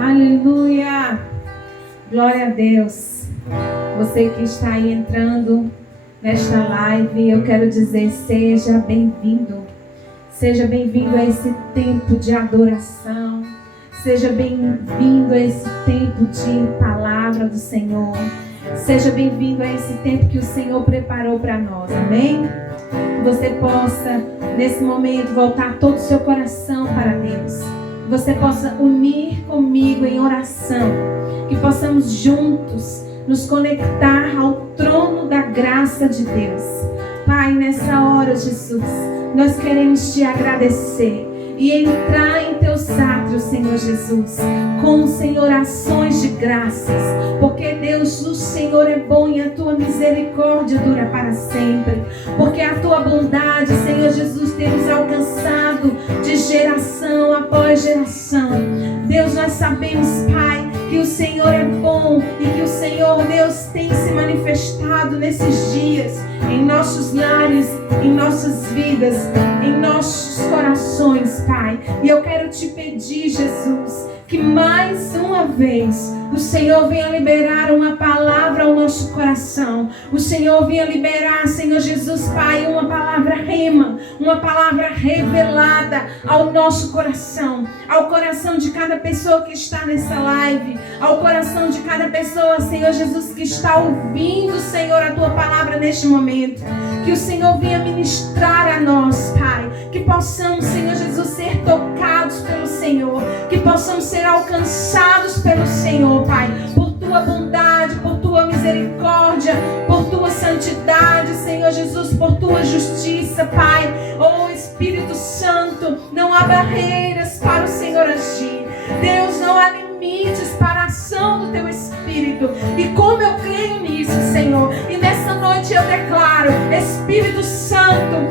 Aleluia! Glória a Deus. Você que está aí entrando nesta live, eu quero dizer, seja bem-vindo. Seja bem-vindo a esse tempo de adoração. Seja bem-vindo a esse tempo de palavra do Senhor. Seja bem-vindo a esse tempo que o Senhor preparou para nós. Amém? Que você possa, nesse momento, voltar todo o seu coração para Deus. Que você possa unir comigo em oração. Que possamos juntos nos conectar ao trono da graça de Deus. Pai, nessa hora, Jesus, nós queremos te agradecer e entrar em teus átrios, Senhor Jesus, com, Senhor, ações de graças, porque Deus, o Senhor é bom e a tua misericórdia dura para sempre, porque a tua bondade, Senhor Jesus, tem nos alcançado de geração após geração. Deus, nós sabemos, Pai, que o Senhor é bom e que o Senhor, Deus, tem se manifestado nesses dias, em nossos lares, em nossas vidas, em nossos corações, Pai. E eu quero te pedir, Jesus, que mais uma vez o Senhor venha liberar uma palavra ao nosso coração. O Senhor venha liberar, Senhor Jesus, Pai, uma palavra rema, uma palavra revelada ao nosso coração, ao coração de cada pessoa que está nessa live, ao coração de cada pessoa, Senhor Jesus, que está ouvindo, Senhor, a tua palavra neste momento. Que o Senhor venha ministrar a nós, Pai, que possamos, Senhor Jesus, ser tocados pelo Senhor, que possamos ser alcançados pelo Senhor, Pai, por tua bondade, por tua misericórdia, por tua santidade, Senhor Jesus, por tua justiça, Pai. Oh Espírito Santo, não há barreiras para o Senhor agir. Deus, não há limites para a ação do teu Espírito. E como eu creio nisso, Senhor, e nessa noite eu declaro, Espírito Santo,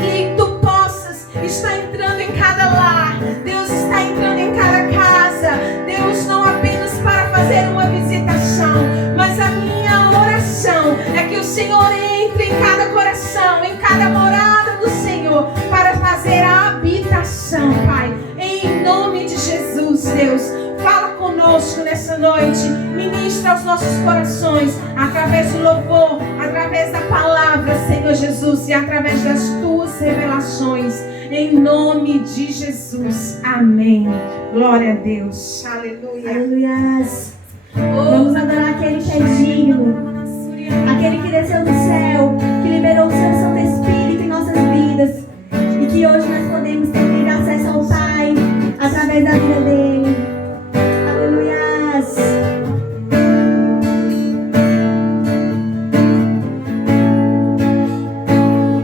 que tu possas estar entrando em cada lar. Deus, está entrando em cada casa. Deus, não apenas para fazer uma visitação, mas a minha oração é que o Senhor entre em cada coração, em cada morada do Senhor, para fazer a habitação, Pai. Em nome de Jesus, Deus, fala conosco nessa noite, ministra aos nossos corações, através do louvor, através da palavra, Senhor Jesus, e através das tuas revelações, em nome de Jesus, amém. Glória a Deus, aleluia. Aleluias. Vamos adorar aquele que é digno, aquele que desceu do céu, que liberou o seu Santo Espírito em nossas vidas, e que hoje nós podemos ter acesso ao Pai através da vida dele. Aleluias.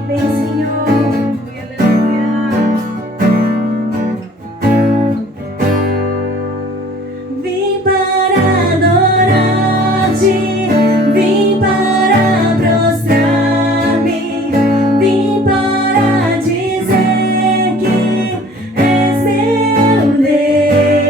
Vem, Senhor. Vim para adorar-te, vim para prostrar-me, vim para dizer que és meu Deus.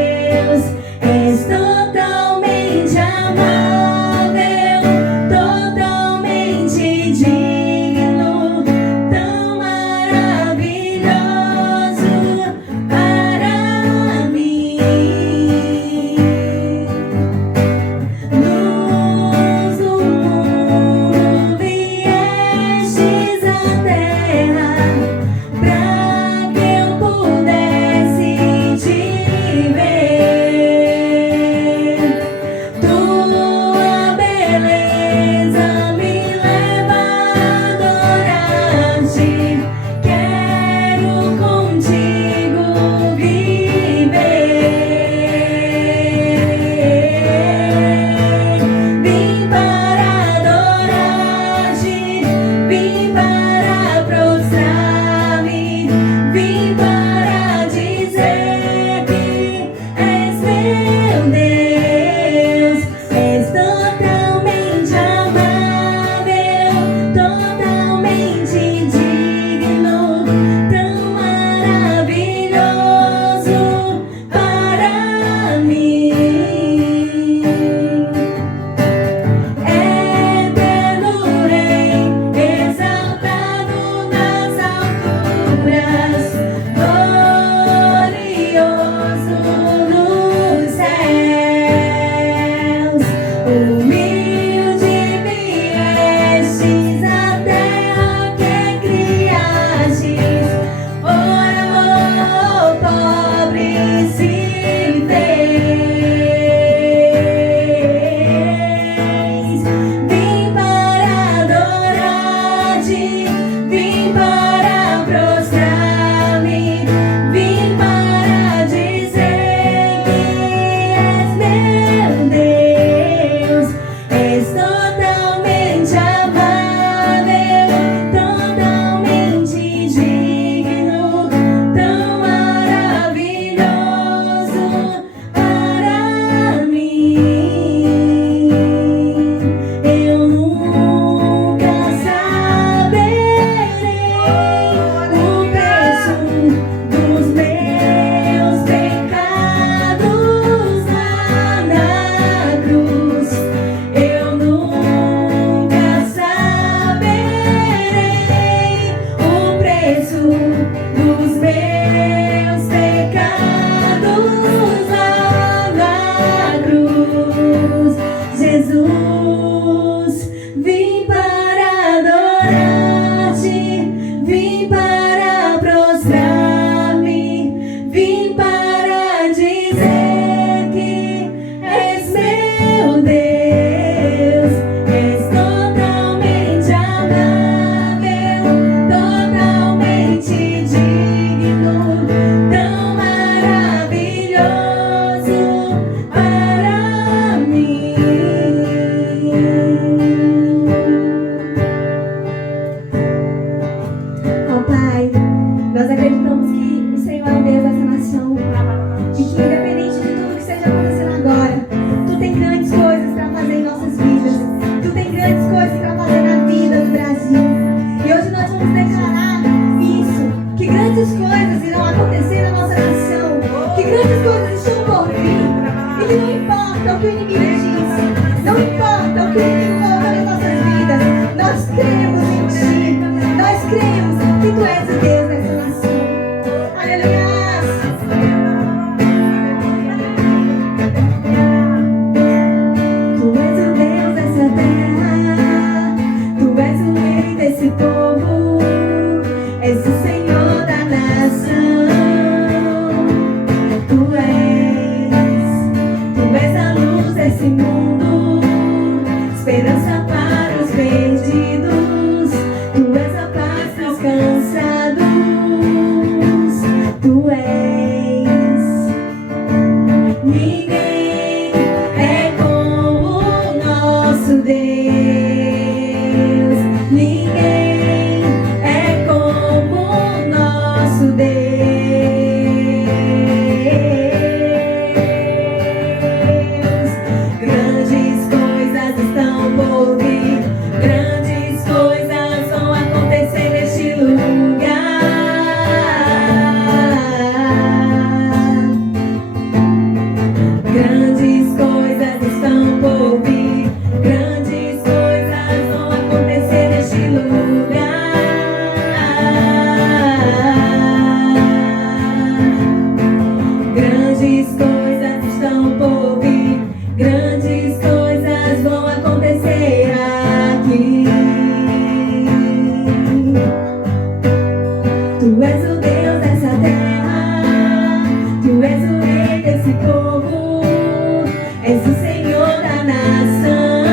És o Senhor da nação.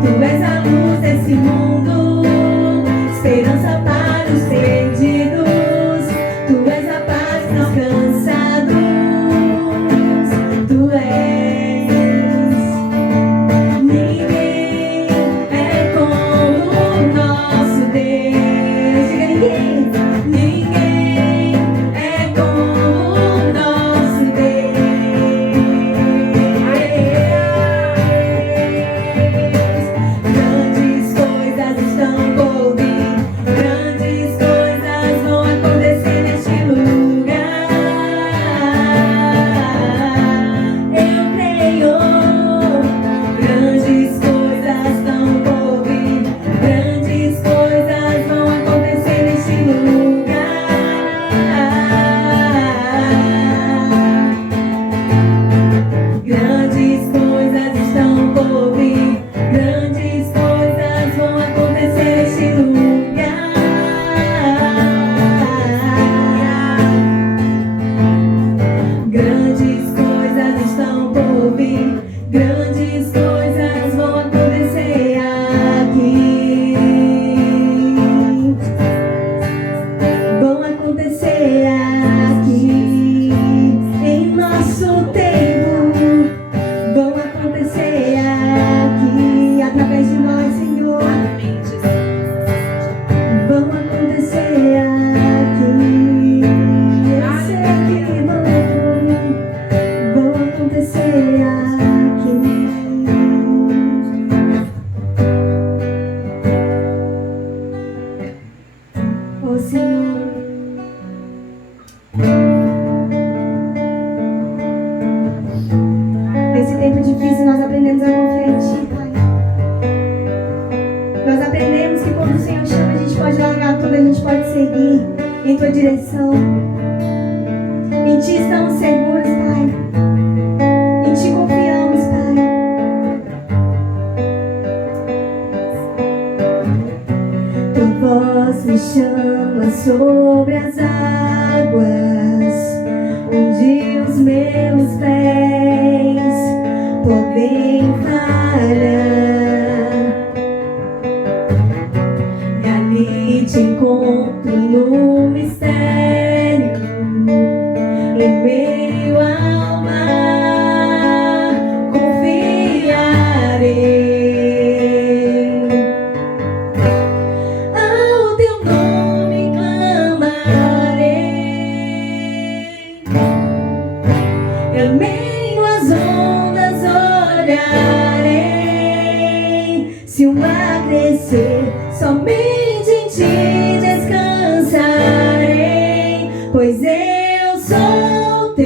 Tu és a luz desse mundo, esperança para os perdidos. Tu és a paz inalcançados. Tu és. Ninguém é como o nosso Deus. Diga ninguém. Ninguém é como o nosso Deus. Grandes coisas estão por vir. Grandes coisas vão acontecer neste lugar. Eu creio. Grandes coisas estão por vir. Grandes coisas vão acontecer neste lugar. Grandes coisas estão por vir. Grandes coisas vão acontecer neste lugar. Grandes coisas estão por vir. Grandes coisas vão acontecer aqui. Vão acontecer aqui. Em nosso tempo. Vão acontecer aqui. Através de nós, Senhor. Vão acontecer aqui. Eu sei que vão acontecer aqui. Oh, Senhor. Nesse tempo difícil nós aprendemos a confiar em Ti, Pai. Nós aprendemos que quando o Senhor chama, a gente pode largar tudo, a gente pode seguir em Tua direção. Em Ti estamos seguros, Pai. Em Ti confiamos, Pai. Tua voz me chama sobre as águas, onde os meus pés podem falhar. E ali te encontro no mistério, em meio ao mar, confiarei. Ao teu nome clamarei. Em meio às ondas olharei. Se o mar crescer, somente em Ti descansarei. Pois eu sou teu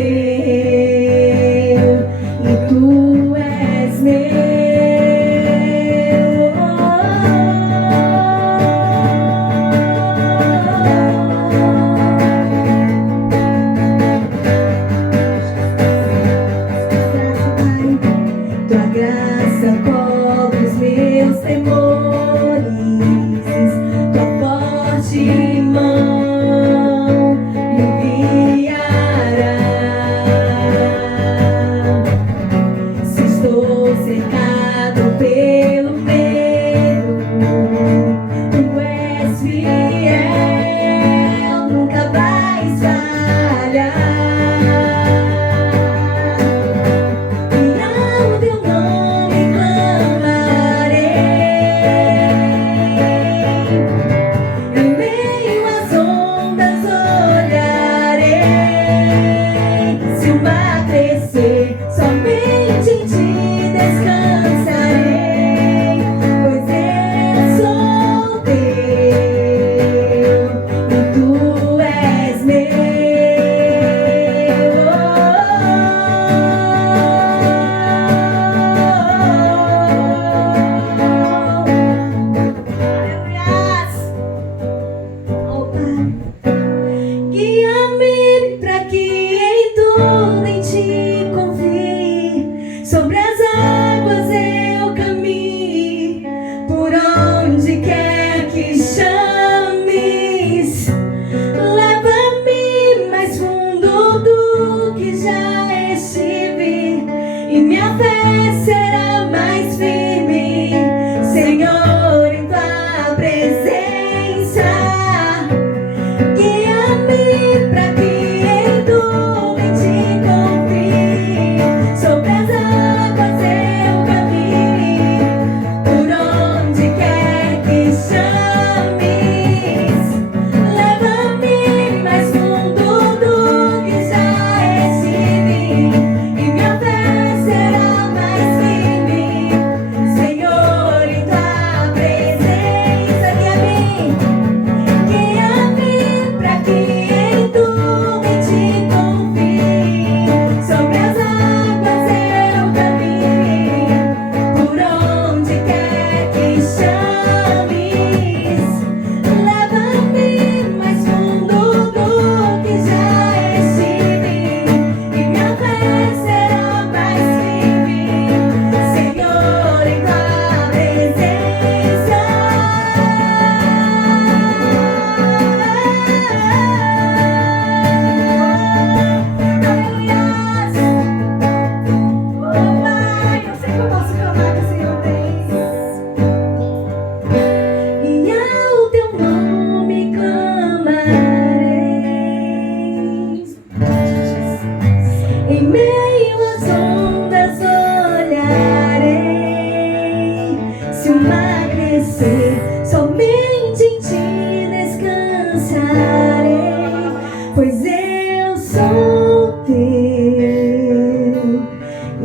e Tu és meu. Graça, Pai. Tua graça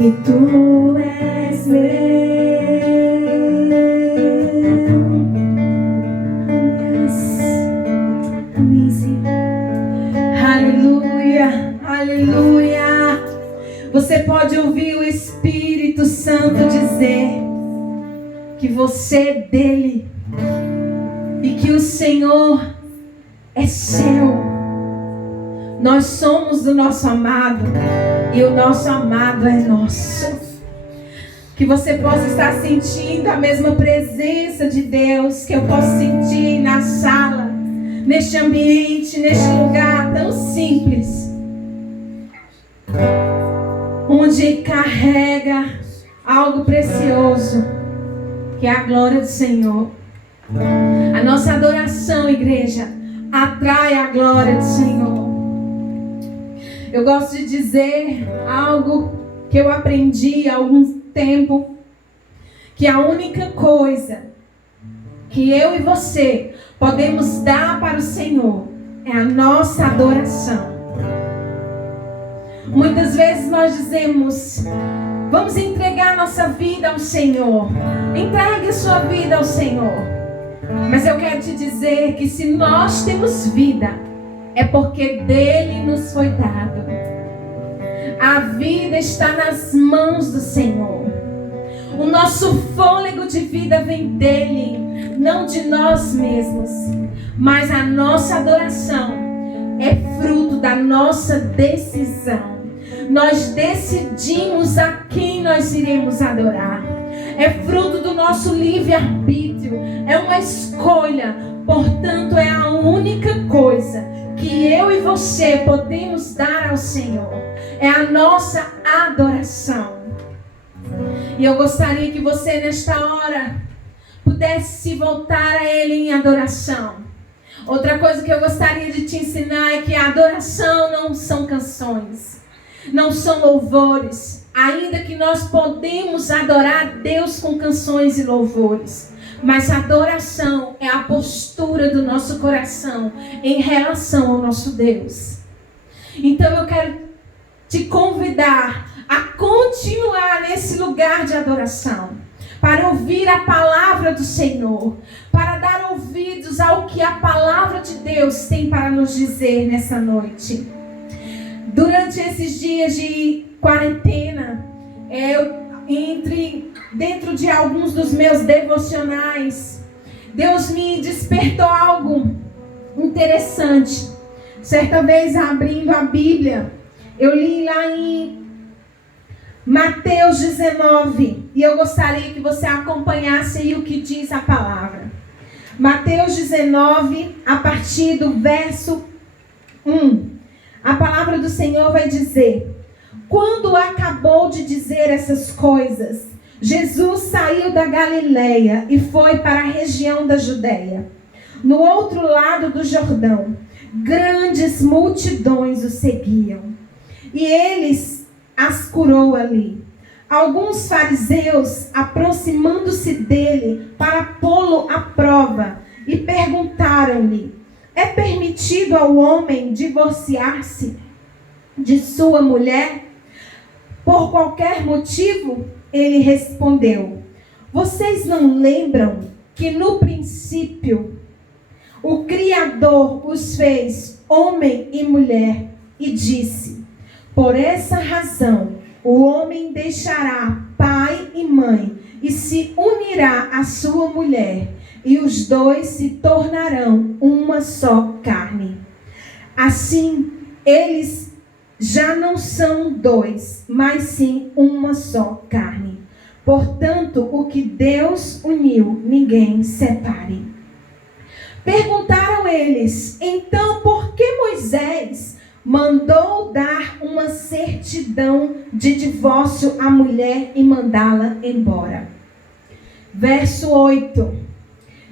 que tu és meu. Yes. Amém, Senhor. Aleluia, aleluia. Você pode ouvir o Espírito Santo dizer que você é dele e que o Senhor é seu. Nós somos do nosso amado e o nosso amado é nosso. Que você possa estar sentindo a mesma presença de Deus que eu posso sentir na sala, neste ambiente, neste lugar tão simples, onde carrega algo precioso, que é a glória do Senhor. A nossa adoração, igreja, atrai a glória do Senhor. Eu gosto de dizer algo que eu aprendi há algum tempo, que a única coisa que eu e você podemos dar para o Senhor é a nossa adoração. Muitas vezes nós dizemos: vamos entregar nossa vida ao Senhor. Entregue a sua vida ao Senhor. Mas eu quero te dizer que se nós temos vida, é porque dele nos foi dado. A vida está nas mãos do Senhor. O nosso fôlego de vida vem dele, não de nós mesmos. Mas a nossa adoração é fruto da nossa decisão. Nós decidimos a quem nós iremos adorar. É fruto do nosso livre-arbítrio. É uma escolha. Portanto, é a única coisa que eu e você podemos dar ao Senhor. É a nossa adoração. E eu gostaria que você, nesta hora, pudesse se voltar a Ele em adoração. Outra coisa que eu gostaria de te ensinar é que a adoração não são canções, não são louvores. Ainda que nós podemos adorar Deus com canções e louvores, mas a adoração é a postura do nosso coração em relação ao nosso Deus. Então eu quero te convidar a continuar nesse lugar de adoração, para ouvir a palavra do Senhor, para dar ouvidos ao que a palavra de Deus tem para nos dizer nessa noite. Durante esses dias de quarentena, eu entrei dentro de alguns dos meus devocionais. Deus me despertou algo interessante. Certa vez, abrindo a Bíblia, eu li lá em Mateus 19, e eu gostaria que você acompanhasse aí o que diz a palavra. Mateus 19, a partir do verso 1. A palavra do Senhor vai dizer: quando acabou de dizer essas coisas, Jesus saiu da Galileia e foi para a região da Judeia. No outro lado do Jordão, grandes multidões o seguiam, e eles as curou ali. Alguns fariseus, aproximando-se dele para pô-lo à prova, e perguntaram-lhe: é permitido ao homem divorciar-se de sua mulher por qualquer motivo? Ele respondeu: vocês não lembram que no princípio o Criador os fez homem e mulher e disse: por essa razão o homem deixará pai e mãe e se unirá à sua mulher, e os dois se tornarão uma só carne. Assim, eles já não são dois, mas sim uma só carne. Portanto, o que Deus uniu, ninguém separe. Perguntaram eles: então por que Moisés mandou dar uma certidão de divórcio à mulher e mandá-la embora? Verso 8.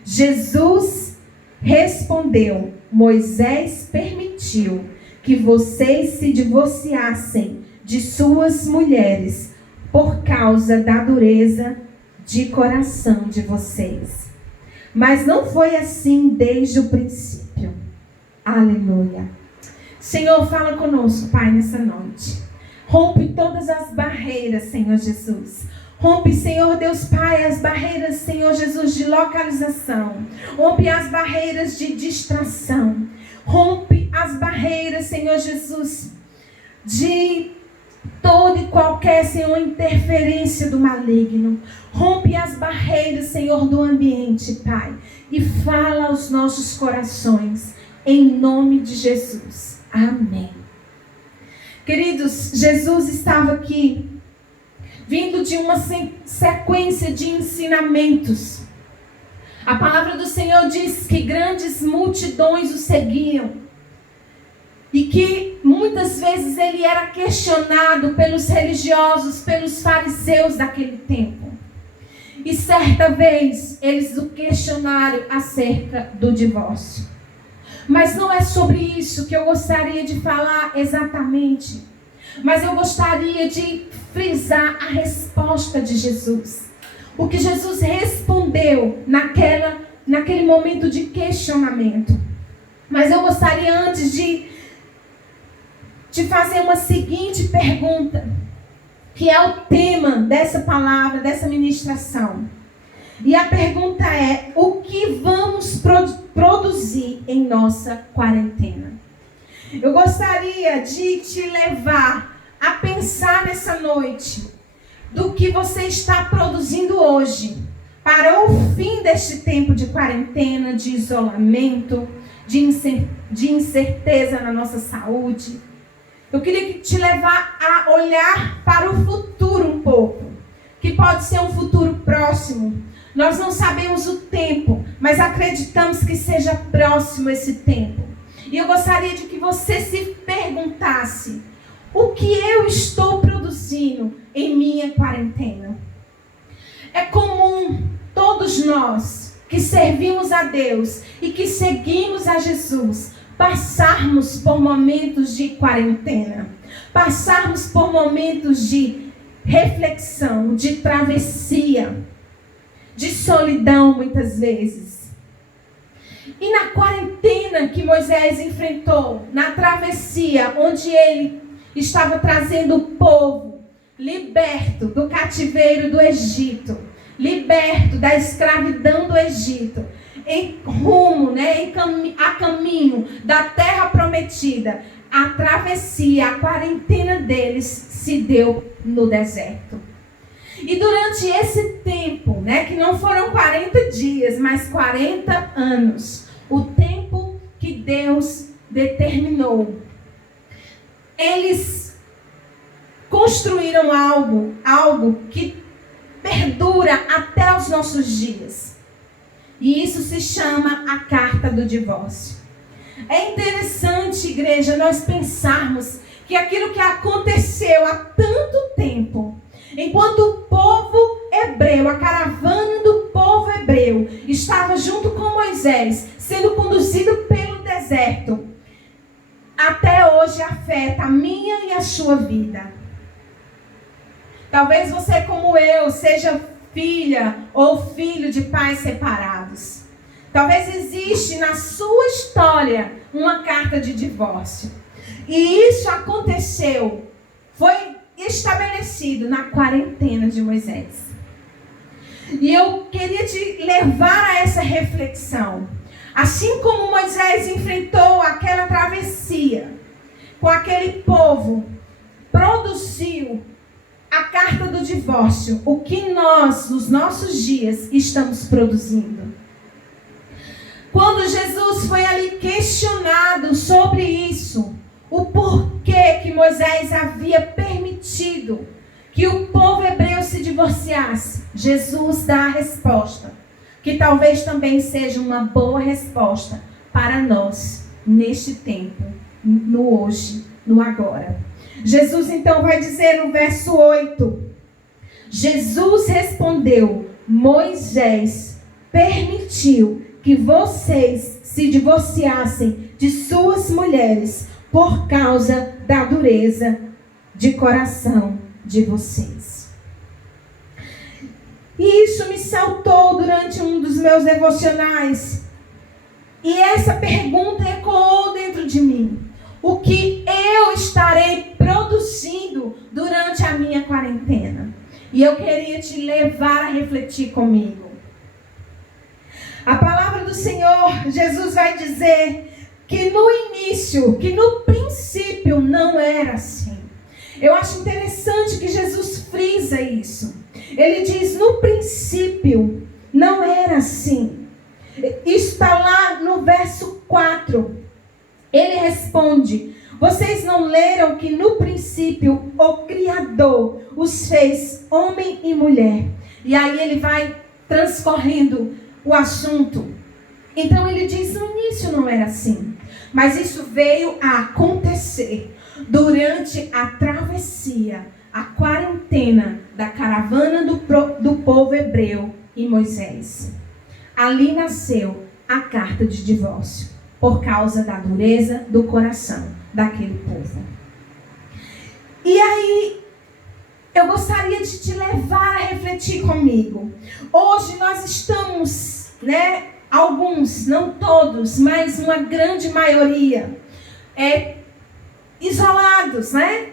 Jesus respondeu: Moisés permitiu que vocês se divorciassem de suas mulheres por causa da dureza de coração de vocês. Mas não foi assim desde o princípio. Aleluia. Senhor, fala conosco, Pai, nessa noite. Rompe todas as barreiras, Senhor Jesus. Rompe, Senhor Deus Pai, as barreiras, Senhor Jesus, de localização. Rompe as barreiras de distração. Rompe as barreiras, Senhor Jesus, de toda e qualquer, Senhor, interferência do maligno. Rompe as barreiras, Senhor, do ambiente, Pai. E fala aos nossos corações, em nome de Jesus. Amém. Queridos, Jesus estava aqui, vindo de uma sequência de ensinamentos. A palavra do Senhor diz que grandes multidões o seguiam. E que muitas vezes ele era questionado pelos religiosos, pelos fariseus daquele tempo. E certa vez eles o questionaram acerca do divórcio. Mas não é sobre isso que eu gostaria de falar exatamente. Mas eu gostaria de frisar a resposta de Jesus. O que Jesus respondeu naquele momento de questionamento. Mas eu gostaria antes de fazer uma seguinte pergunta, que é o tema dessa palavra, dessa ministração. E a pergunta é: o que vamos produzir em nossa quarentena? Eu gostaria de te levar a pensar nessa noite do que você está produzindo hoje para o fim deste tempo de quarentena, de isolamento, de incerteza na nossa saúde. Eu queria te levar a olhar para o futuro um pouco, que pode ser um futuro próximo. Nós não sabemos o tempo, mas acreditamos que seja próximo esse tempo. E eu gostaria de que você se perguntasse: o que eu estou produzindo em minha quarentena? É comum todos nós que servimos a Deus e que seguimos a Jesus passarmos por momentos de quarentena, passarmos por momentos de reflexão, de travessia, de solidão muitas vezes. E na quarentena que Moisés enfrentou, na travessia onde ele estava trazendo o povo liberto do cativeiro do Egito, liberto da escravidão do Egito, em rumo, a caminho da terra prometida, a travessia, a quarentena deles se deu no deserto. E durante esse tempo, que não foram 40 dias, mas 40 anos, o tempo que Deus determinou, eles construíram algo que perdura até os nossos dias. E isso se chama a carta do divórcio. É interessante, igreja, nós pensarmos que aquilo que aconteceu há tanto tempo, enquanto o povo hebreu, a caravana do povo hebreu, estava junto com Moisés, sendo conduzido pelo deserto, até hoje afeta a minha e a sua vida. Talvez você, como eu, seja filha ou filho de pais separados. Talvez existe na sua história uma carta de divórcio. E isso aconteceu, foi estabelecido na quarentena de Moisés. E eu queria te levar a essa reflexão. Assim como Moisés enfrentou aquela travessia com aquele povo, produziu a carta do divórcio, o que nós, nos nossos dias, estamos produzindo. Quando Jesus foi ali questionado sobre isso, o porquê que Moisés havia permitido que o povo hebreu se divorciasse, Jesus dá a resposta, que talvez também seja uma boa resposta para nós, neste tempo, no hoje, no agora. Jesus então vai dizer no verso 8, Jesus respondeu: Moisés permitiu que vocês se divorciassem de suas mulheres por causa da dureza de coração de vocês. E isso me saltou durante um dos meus devocionais. E essa pergunta ecoou dentro de mim. O que eu estarei produzindo te levar a refletir comigo. A palavra do Senhor, Jesus vai dizer que no início, que no princípio não era assim. Eu acho interessante que Jesus frisa isso. Ele diz, no princípio não era assim. Isso está lá no verso 4. Ele responde, vocês não leram que no princípio o Criador os fez homem e mulher? E aí ele vai transcorrendo o assunto. Então ele diz, no início não era assim. Mas isso veio a acontecer durante a travessia, a quarentena da caravana do povo hebreu e Moisés. Ali nasceu a carta de divórcio, por causa da dureza do coração daquele povo. E aí, eu gostaria de te levar a refletir comigo. Hoje nós estamos, alguns, não todos, mas uma grande maioria, isolados,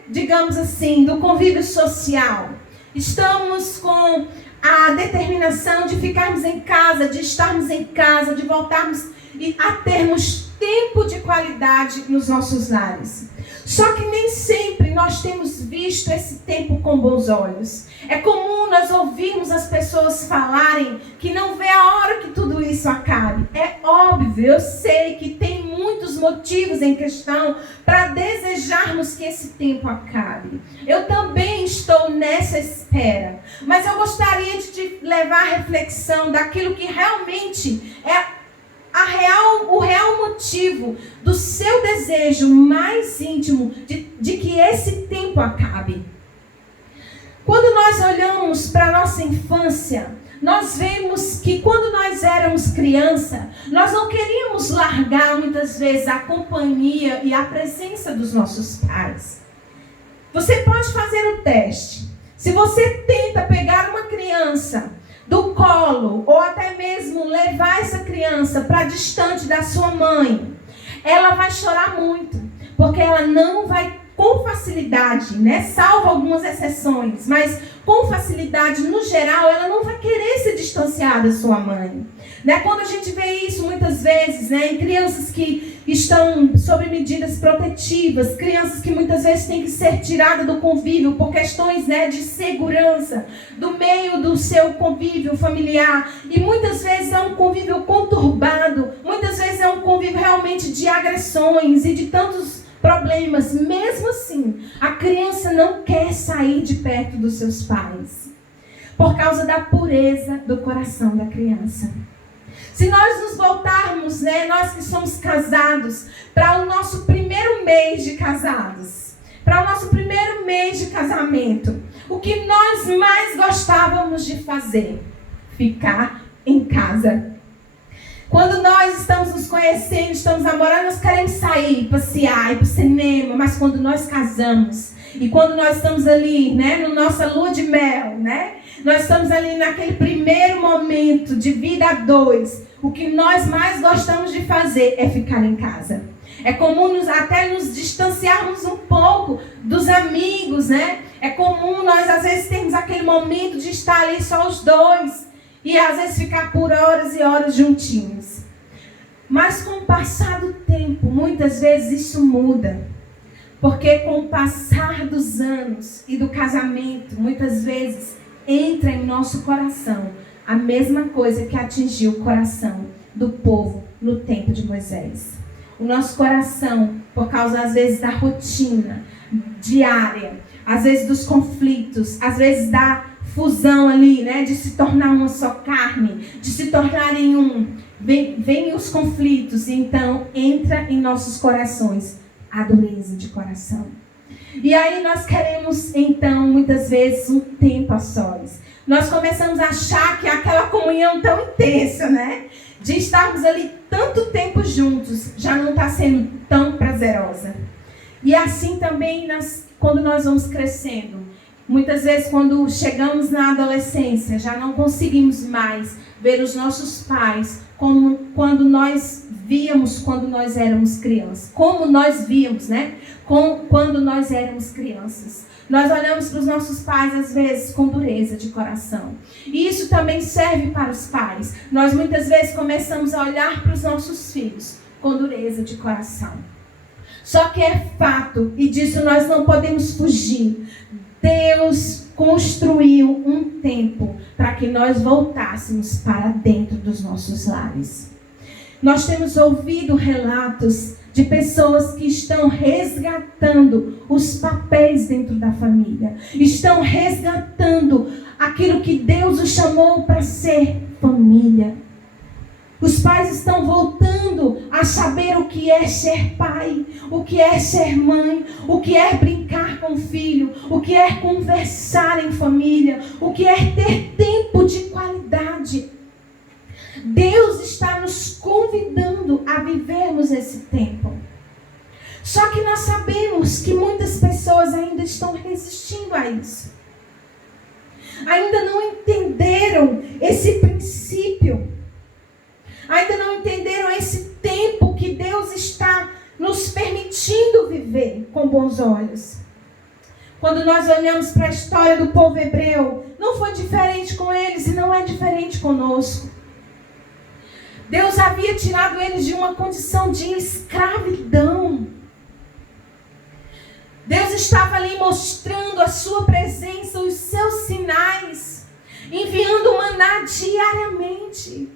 digamos assim, do convívio social. Estamos com a determinação de ficarmos em casa, de estarmos em casa, de voltarmos a termos tempo de qualidade nos nossos lares. Só que nem sempre nós temos visto esse tempo com bons olhos. É comum nós ouvirmos as pessoas falarem que não vê a hora que tudo isso acabe. É óbvio, eu sei que tem muitos motivos em questão para desejarmos que esse tempo acabe. Eu também estou nessa espera. Mas eu gostaria de te levar à reflexão daquilo que realmente é o real motivo do seu desejo mais íntimo de que esse tempo acabe. Quando nós olhamos para a nossa infância, nós vemos que quando nós éramos criança, nós não queríamos largar muitas vezes a companhia e a presença dos nossos pais. Você pode fazer o teste. Se você tenta pegar uma criança do colo, ou até mesmo levar essa criança para distante da sua mãe, ela vai chorar muito, porque ela não vai com facilidade, salvo algumas exceções, mas com facilidade, no geral, ela não vai querer se distanciar da sua mãe. Quando a gente vê isso muitas vezes, em crianças que estão sob medidas protetivas, crianças que muitas vezes têm que ser tiradas do convívio por questões de segurança, do meio do seu convívio familiar, e muitas vezes é um convívio conturbado, muitas vezes é um convívio realmente de agressões e de tantos problemas. Mesmo assim, a criança não quer sair de perto dos seus pais, por causa da pureza do coração da criança. Se nós nos voltarmos, nós que somos casados, para o nosso primeiro mês de casados, para o nosso primeiro mês de casamento, o que nós mais gostávamos de fazer? Ficar em casa. Quando nós estamos nos conhecendo, estamos namorando, nós queremos sair, passear, ir para o cinema, mas quando nós casamos, e quando nós estamos ali, no nossa lua de mel, nós estamos ali naquele primeiro momento de vida a dois, o que nós mais gostamos de fazer é ficar em casa. É comum até nos distanciarmos um pouco dos amigos, É comum nós às vezes termos aquele momento de estar ali só os dois, e às vezes ficar por horas e horas juntinhos. Mas com o passar do tempo, muitas vezes isso muda. Porque com o passar dos anos e do casamento, muitas vezes entra em nosso coração a mesma coisa que atingiu o coração do povo no tempo de Moisés. O nosso coração, por causa às vezes da rotina diária, às vezes dos conflitos, às vezes da fusão ali, de se tornar uma só carne, de se tornarem um, vem os conflitos, e então entra em nossos corações a dureza de coração. E aí nós queremos, então, muitas vezes, um tempo a sós. Nós começamos a achar que aquela comunhão tão intensa, de estarmos ali tanto tempo juntos, já não está sendo tão prazerosa. E assim também, quando nós vamos crescendo, muitas vezes quando chegamos na adolescência, já não conseguimos mais ver os nossos pais como quando nós víamos quando nós éramos crianças. Como nós víamos, né? Quando nós éramos crianças. Nós olhamos para os nossos pais, às vezes, com dureza de coração. E isso também serve para os pais. Nós, muitas vezes, começamos a olhar para os nossos filhos com dureza de coração. Só que é fato, e disso nós não podemos fugir. Deus construiu um tempo para que nós voltássemos para dentro dos nossos lares. Nós temos ouvido relatos de pessoas que estão resgatando os papéis dentro da família. Estão resgatando aquilo que Deus os chamou para ser família. Os pais estão voltando a saber o que é ser pai, o que é ser mãe, o que é brincar com o filho, o que é conversar em família, o que é ter tempo de qualidade. Deus está nos convidando a vivermos esse tempo. Só que nós sabemos que muitas pessoas ainda estão resistindo a isso. Ainda não entenderam esse princípio. Ainda não entenderam esse tempo que Deus está nos permitindo viver com bons olhos. Quando nós olhamos para a história do povo hebreu, não foi diferente com eles e não é diferente conosco. Deus havia tirado eles de uma condição de escravidão. Deus estava ali mostrando a sua presença, os seus sinais, enviando maná diariamente,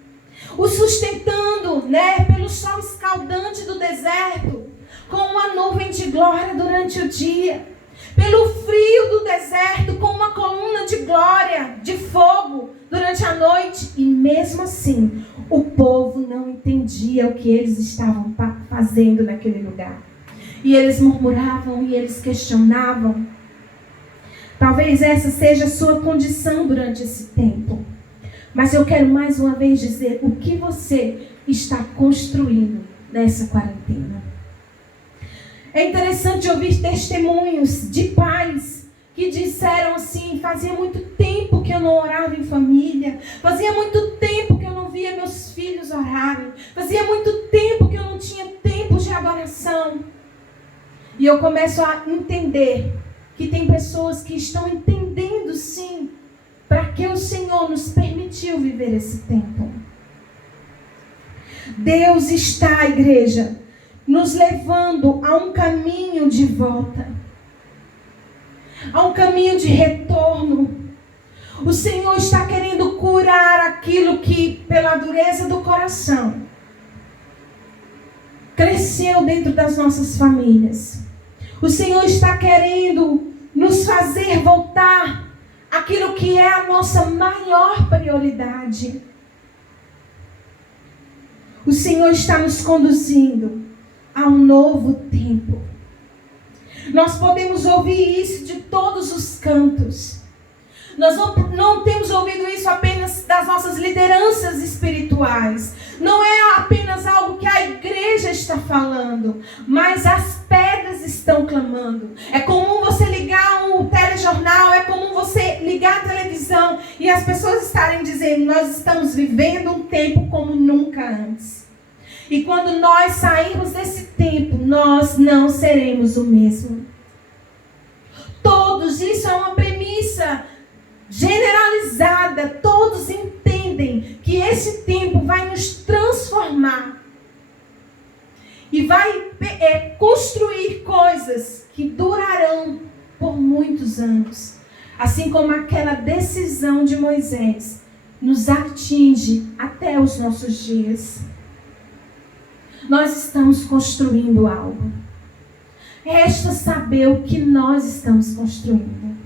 o sustentando, pelo sol escaldante do deserto, com uma nuvem de glória durante o dia, pelo frio do deserto, com uma coluna de glória, de fogo, durante a noite. E mesmo assim, o povo não entendia o que eles estavam fazendo naquele lugar. E eles murmuravam e eles questionavam. Talvez essa seja a sua condição durante esse tempo. Mas eu quero mais uma vez dizer o que você está construindo nessa quarentena. É interessante ouvir testemunhos de pais que disseram assim: fazia muito tempo que eu não orava em família, fazia muito tempo que eu não via meus filhos orarem, fazia muito tempo que eu não tinha tempo de adoração. E eu começo a entender que tem pessoas que estão entendendo sim, para que o Senhor nos permitiu viver esse tempo. Deus está, igreja, nos levando a um caminho de volta, a um caminho de retorno. O Senhor está querendo curar aquilo que, pela dureza do coração, cresceu dentro das nossas famílias. O Senhor está querendo nos fazer voltar aquilo que é a nossa maior prioridade. O Senhor está nos conduzindo a um novo tempo. Nós podemos ouvir isso de todos os cantos. Nós não temos ouvido isso apenas das nossas lideranças espirituais. Não é apenas algo que a igreja está falando, mas as pedras estão clamando. É comum você ligar um telejornal, é comum você ligar a televisão e as pessoas estarem dizendo: nós estamos vivendo um tempo como nunca antes. E quando nós sairmos desse tempo, nós não seremos o mesmo. Todos, isso é uma premissa generalizada, todos entendem que esse tempo vai nos transformar e vai construir coisas que durarão por muitos anos, assim como aquela decisão de Moisés nos atinge até os nossos dias. Nós estamos construindo algo. Resta saber o que nós estamos construindo.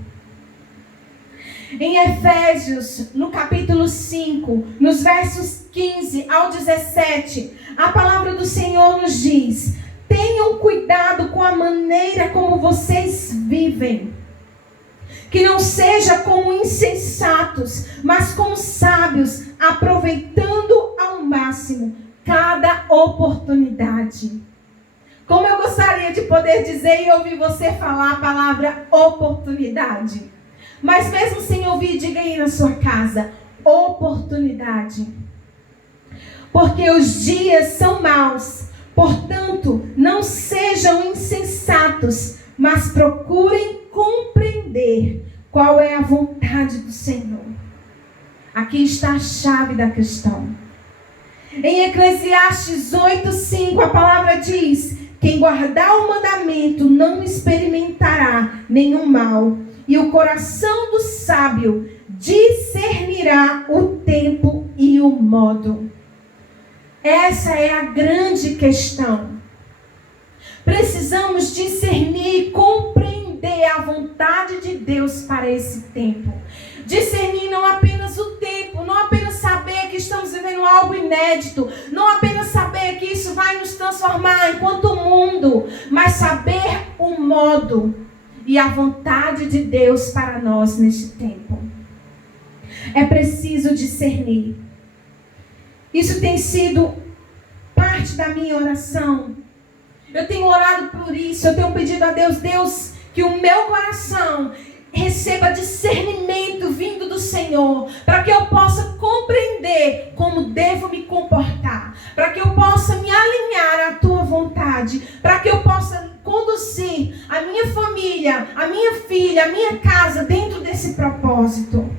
Em Efésios, no capítulo 5, nos versos 15 ao 17, a palavra do Senhor nos diz: tenham cuidado com a maneira como vocês vivem. Que não seja como insensatos, mas como sábios, aproveitando ao máximo cada oportunidade. Como eu gostaria de poder dizer e ouvir você falar a palavra oportunidade. Mas mesmo sem ouvir, diga aí na sua casa: oportunidade. Porque os dias são maus. Portanto, não sejam insensatos, mas procurem compreender qual é a vontade do Senhor. Aqui está a chave da questão. Em Eclesiastes 8:5, a palavra diz: quem guardar o mandamento não experimentará nenhum mal, e o coração do sábio discernirá o tempo e o modo. Essa é a grande questão. Precisamos discernir e compreender a vontade de Deus para esse tempo. Discernir não apenas o tempo, não apenas saber que estamos vivendo algo inédito, não apenas saber que isso vai nos transformar enquanto mundo, mas saber o modo e a vontade de Deus para nós neste tempo. É preciso discernir. Isso tem sido parte da minha oração. Eu tenho orado por isso, eu tenho pedido a Deus, que o meu coração receba discernimento vindo do Senhor, para que eu possa compreender como devo me comportar, para que eu possa me alinhar à tua vontade, para que eu possa conduzir a minha família, a minha filha, a minha casa dentro desse propósito.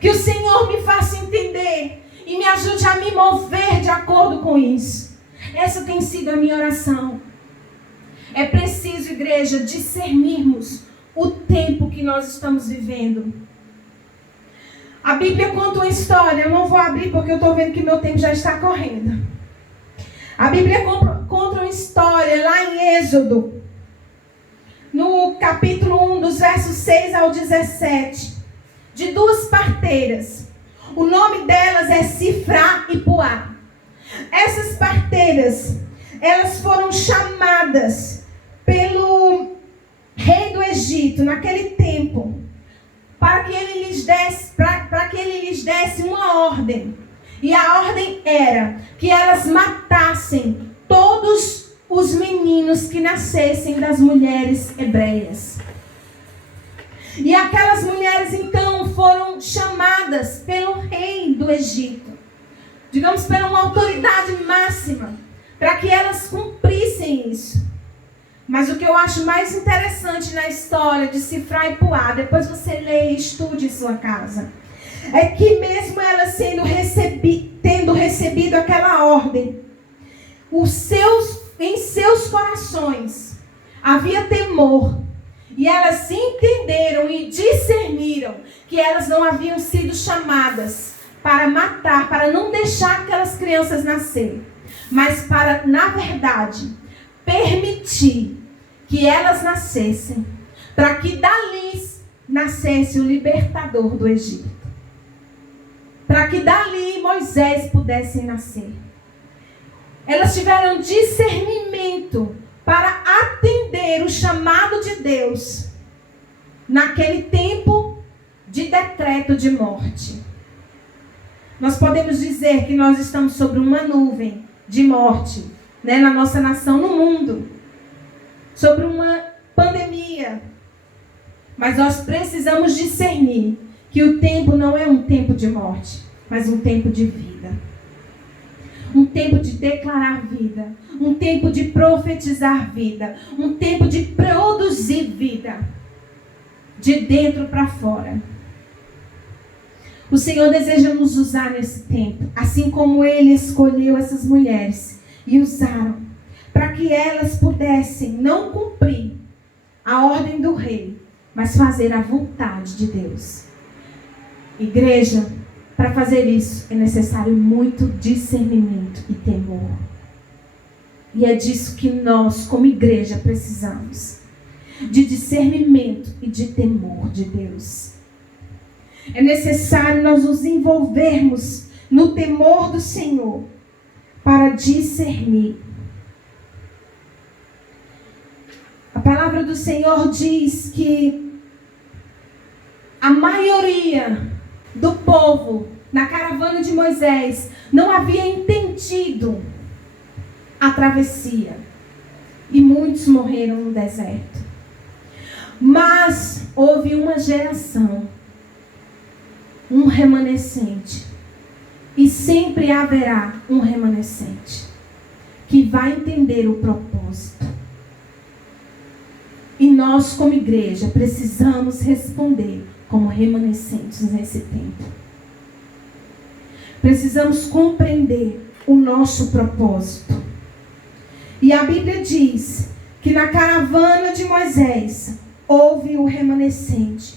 Que o Senhor me faça entender e me ajude a me mover de acordo com isso. Essa tem sido a minha oração. É preciso, igreja, discernirmos o tempo que nós estamos vivendo. A Bíblia conta uma história. Eu não vou abrir porque eu estou vendo que meu tempo já está correndo. A Bíblia conta uma história lá em Êxodo, no capítulo 1, dos versos 6 ao 17, de duas parteiras. O nome delas é Sifrá e Puá. Essas parteiras, elas foram chamadas pelo rei do Egito, naquele tempo, para que ele lhes desse uma ordem. E a ordem era que elas matassem todos os meninos que nascessem das mulheres hebreias. E aquelas mulheres, então, foram chamadas pelo rei do Egito, digamos, pela uma autoridade máxima, para que elas cumprissem isso. Mas o que eu acho mais interessante na história de Sifrá e Puá, depois você lê e estude em sua casa, é que mesmo elas tendo recebido aquela ordem, em seus corações havia temor. E elas entenderam e discerniram que elas não haviam sido chamadas para matar, para não deixar aquelas crianças nascerem, mas para, na verdade, permitir que elas nascessem, para que dali nascesse o libertador do Egito, para que dali Moisés pudesse nascer. Elas tiveram discernimento para atender o chamado de Deus naquele tempo de decreto de morte. Nós podemos dizer que nós estamos sobre uma nuvem de morte, né, na nossa nação, no mundo, sobre uma pandemia. Mas nós precisamos discernir que o tempo não é um tempo de morte, mas um tempo de vida. Um tempo de declarar vida, um tempo de profetizar vida, um tempo de produzir vida, de dentro para fora. O Senhor deseja nos usar nesse tempo, assim como Ele escolheu essas mulheres e usaram, para que elas pudessem não cumprir a ordem do rei, mas fazer a vontade de Deus. Igreja, para fazer isso é necessário muito discernimento e temor. E é disso que nós, como igreja, precisamos. De discernimento e de temor de Deus. É necessário nós nos envolvermos no temor do Senhor para discernir. A palavra do Senhor diz que a maioria do povo na caravana de Moisés não havia entendido a travessia e muitos morreram no deserto. Mas houve uma geração um remanescente. E sempre haverá um remanescente que vai entender o propósito. E nós, como igreja, precisamos responder como remanescentes nesse tempo. Precisamos compreender o nosso propósito. E a Bíblia diz que na caravana de Moisés houve o remanescente.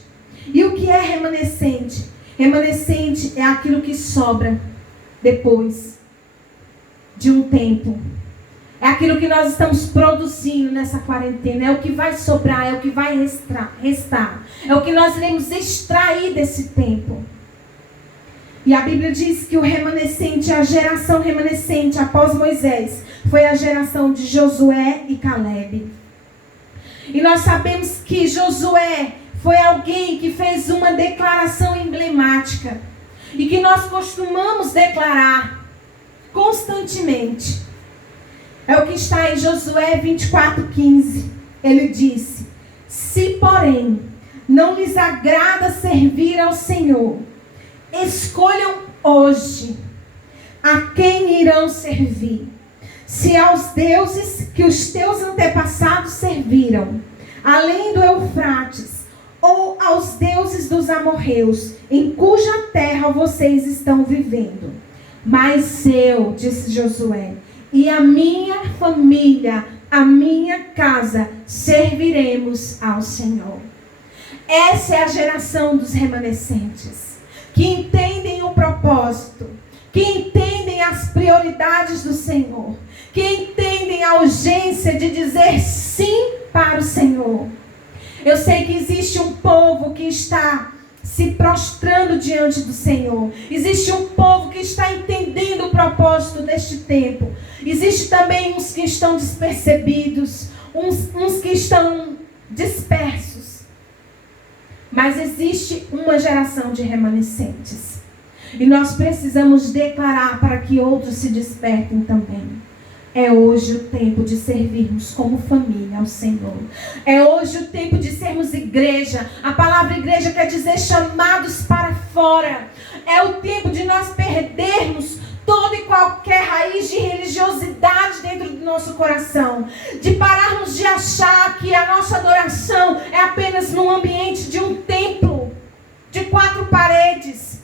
E o que é remanescente? Remanescente é aquilo que sobra depois de um tempo. É aquilo que nós estamos produzindo nessa quarentena. É o que vai sobrar, é o que vai restar. É o que nós iremos extrair desse tempo. E a Bíblia diz que o remanescente, a geração remanescente após Moisés, foi a geração de Josué e Calebe. E nós sabemos que Josué foi alguém que fez uma declaração emblemática. E que nós costumamos declarar constantemente. É o que está em Josué 24:15. Ele disse: se porém não lhes agrada servir ao Senhor, escolham hoje a quem irão servir. Se aos deuses que os teus antepassados serviram, além do Eufrates, ou aos deuses dos amorreus, em cuja terra vocês estão vivendo. Mas eu, disse Josué, e a minha família, a minha casa, serviremos ao Senhor. Essa é a geração dos remanescentes, que entendem o propósito, que entendem as prioridades do Senhor, que entendem a urgência de dizer sim para o Senhor. Eu sei que existe um povo que está se prostrando diante do Senhor. Existe um povo que está entendendo o propósito deste tempo. Existe também uns que estão despercebidos, uns que estão dispersos. Mas existe uma geração de remanescentes. E nós precisamos declarar para que outros se despertem também. É hoje o tempo de servirmos como família ao Senhor. É hoje o tempo de sermos igreja. A palavra igreja quer dizer chamados para fora. É o tempo de nós perdermos toda e qualquer raiz de religiosidade dentro do nosso coração. De pararmos de achar que a nossa adoração é apenas num ambiente de um templo, de 4 paredes,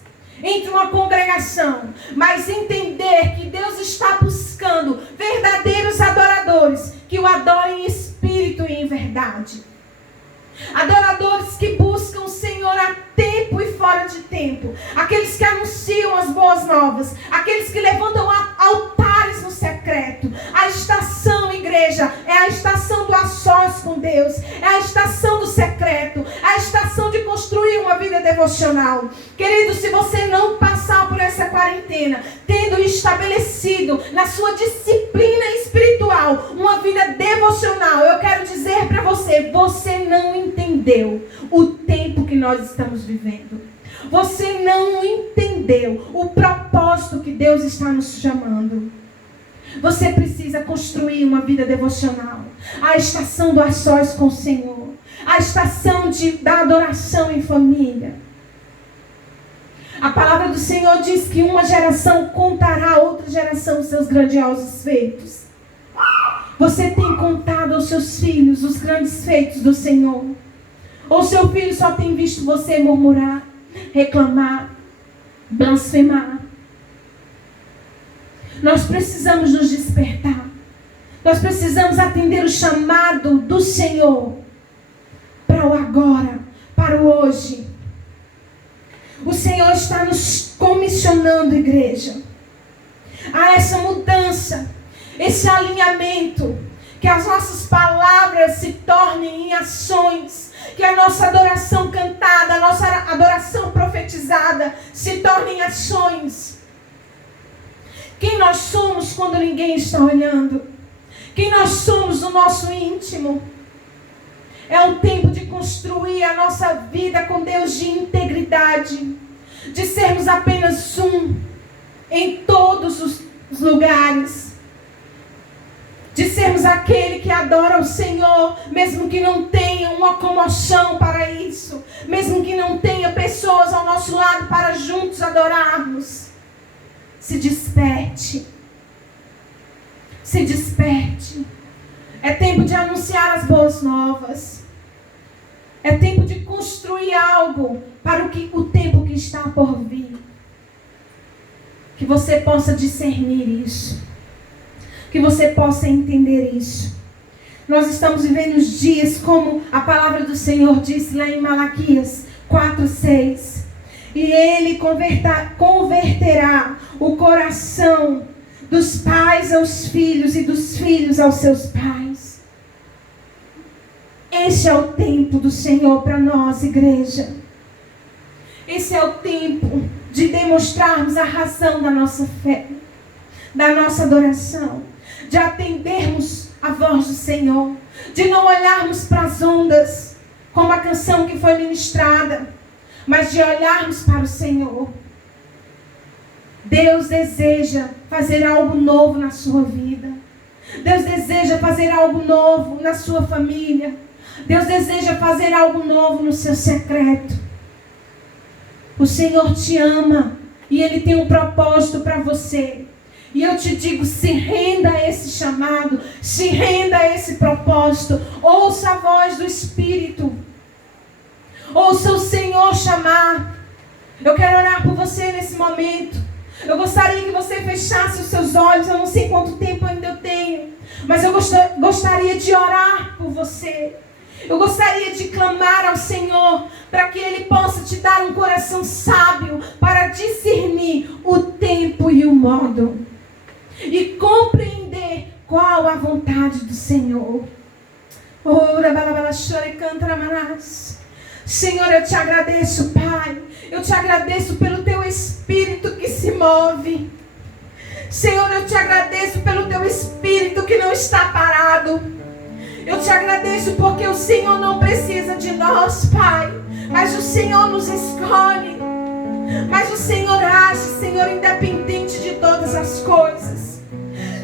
entre uma congregação, mas entender que Deus está buscando verdadeiros adoradores que o adorem em espírito e em verdade. Adoradores que buscam o Senhor a tempo e fora de tempo. Aqueles que anunciam as boas novas. Aqueles que levantam altares no secreto. A estação, igreja, é a estação do a sós com Deus. É a estação do secreto. É a estação de construir uma vida devocional. Querido, se você não passar por essa quarentena, tendo estabelecido na sua disciplina espiritual uma vida devocional, eu quero dizer para você, você não entendeu o tempo que nós estamos vivendo. Você não entendeu o propósito que Deus está nos chamando. Você precisa construir uma vida devocional. A estação do a sós com o Senhor. A estação da adoração em família. A palavra do Senhor diz que uma geração contará a outra geração os seus grandiosos feitos. Você tem contado aos seus filhos os grandes feitos do Senhor? Ou seu filho só tem visto você murmurar, reclamar, blasfemar? Nós precisamos nos despertar. Nós precisamos atender o chamado do Senhor para o agora, para o hoje. O Senhor está nos comissionando, igreja, a essa mudança, esse alinhamento, que as nossas palavras se tornem em ações, que a nossa adoração cantada, a nossa adoração profetizada se tornem em ações. Quem nós somos quando ninguém está olhando? Quem nós somos no nosso íntimo? É um tempo de construir a nossa vida com Deus de integridade, de sermos apenas um em todos os lugares, de sermos aquele que adora o Senhor, mesmo que não tenha uma comoção para isso, mesmo que não tenha pessoas ao nosso lado para juntos adorarmos. Se desperte. Se desperte. É tempo de anunciar as boas novas. É tempo de construir algo para o tempo que está por vir. Que você possa discernir isso. Que você possa entender isso. Nós estamos vivendo os dias como a palavra do Senhor disse lá em Malaquias 4:6. E Ele converterá o coração dos pais aos filhos e dos filhos aos seus pais. Este é o tempo do Senhor para nós, igreja. Esse é o tempo de demonstrarmos a razão da nossa fé, da nossa adoração, de atendermos a voz do Senhor, de não olharmos para as ondas, como a canção que foi ministrada, mas de olharmos para o Senhor. Deus deseja fazer algo novo na sua vida. Deus deseja fazer algo novo na sua família. Deus deseja fazer algo novo no seu secreto. O Senhor te ama e Ele tem um propósito para você. E eu te digo, se renda a esse chamado, se renda a esse propósito. Ouça a voz do Espírito. Ouça o Senhor chamar. Eu quero orar por você nesse momento. Eu gostaria que você fechasse os seus olhos. Eu não sei quanto tempo ainda eu tenho, mas eu gostaria de orar por você. Eu gostaria de clamar ao Senhor para que Ele possa te dar um coração sábio para discernir o tempo e o modo e compreender qual a vontade do Senhor. Senhor, eu te agradeço, Pai. Eu te agradeço pelo Teu Espírito que se move. Senhor, eu te agradeço pelo Teu Espírito que não está parado. Eu te agradeço porque o Senhor não precisa de nós, Pai. Mas o Senhor nos escolhe. Mas o Senhor age, Senhor, independente de todas as coisas.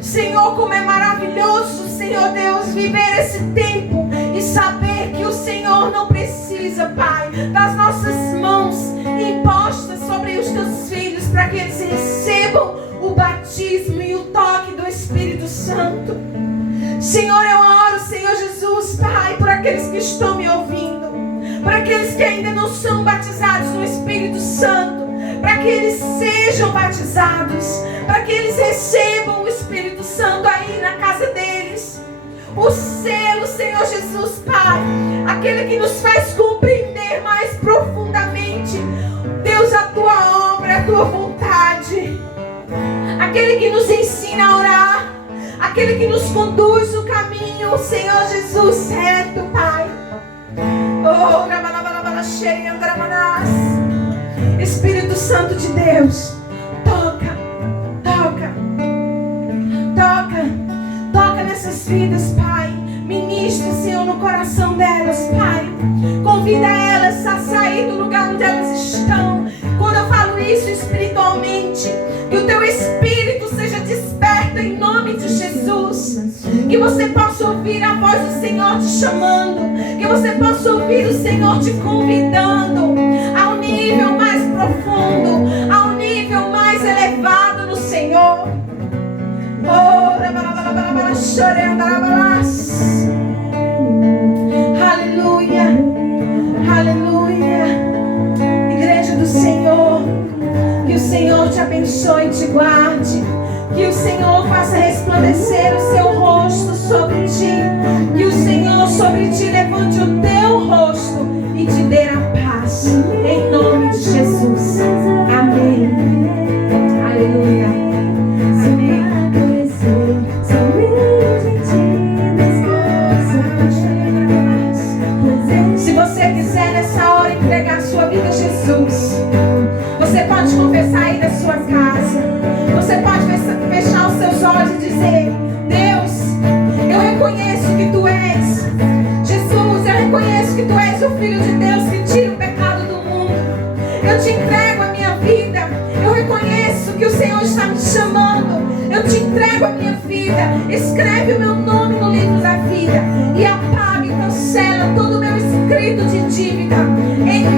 Senhor, como é maravilhoso, Senhor Deus, viver esse tempo e saber que o Senhor não precisa, Pai, das nossas mãos impostas sobre os Teus filhos para que eles recebam o batismo e o toque do Espírito Santo. Senhor, eu oro, Senhor Jesus, Pai, por aqueles que estão me ouvindo, por aqueles que ainda não são batizados no Espírito Santo, para que eles sejam batizados, para que eles recebam o Espírito Santo aí na casa deles. O selo, Senhor Jesus, Pai, aquele que nos faz compreender mais profundamente, Deus, a Tua obra, a Tua vontade, aquele que nos ensina a orar, aquele que nos conduz no caminho, Senhor Jesus, reto, Pai. Espírito Santo de Deus, toca nessas vidas, Pai. Ministra, Senhor, no coração delas, Pai. Convida elas a sair do lugar onde elas estão. Quando eu falo isso espiritualmente, que o Teu Espírito seja desperto em nome de Jesus. Que você possa ouvir a voz do Senhor te chamando. Que você possa ouvir o Senhor te convidando ao nível mais profundo, ao nível mais elevado no Senhor. Aleluia, aleluia. Igreja do Senhor, que o Senhor te abençoe e te guarde. Que o Senhor faça resplandecer o seu rosto sobre ti. Que o Senhor sobre ti levante o teu rosto e te dê a paz. Em nome de Jesus. Amém. Aleluia. Amém. Se você quiser nessa hora entregar sua vida a Jesus, você pode confessar aí da sua casa. Você pode fechar os seus olhos e dizer: Deus, eu reconheço que Tu és Jesus, eu reconheço que Tu és o Filho de Deus que tira o pecado do mundo. Eu te entrego a minha vida. Eu reconheço que o Senhor está me chamando. Eu te entrego a minha vida. Escreve o meu nome no livro da vida e apaga e cancela todo o meu escrito de dívida. Em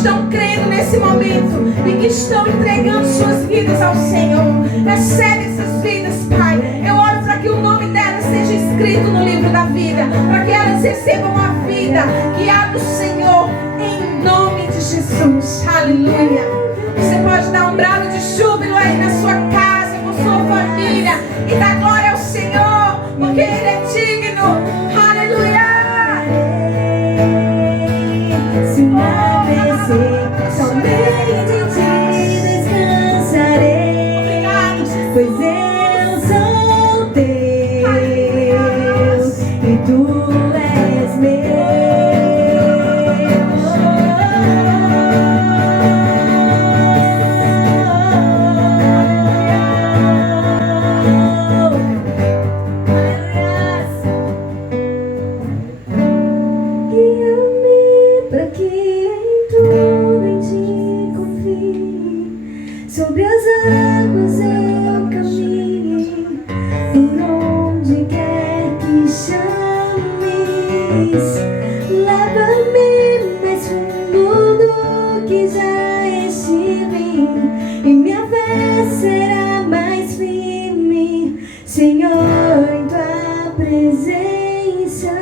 estão crendo nesse momento e que estão entregando suas vidas ao Senhor. Recebe essas vidas, Pai. Eu oro para que o nome delas seja escrito no livro da vida, para que elas recebam a vida que há do Senhor, em nome de Jesus. Aleluia. Você pode dar um brado de júbilo aí na sua casa, com sua família, e dar glória ao Senhor, porque Ele é digno. Aleluia. Se uma vez somente em ti descansarei, pois eu sou teu e tu és meu. Sobre as águas eu caminhei, por onde quer que chames. Leva-me mais fundo do que já estive, e minha fé será mais firme, Senhor, em tua presença.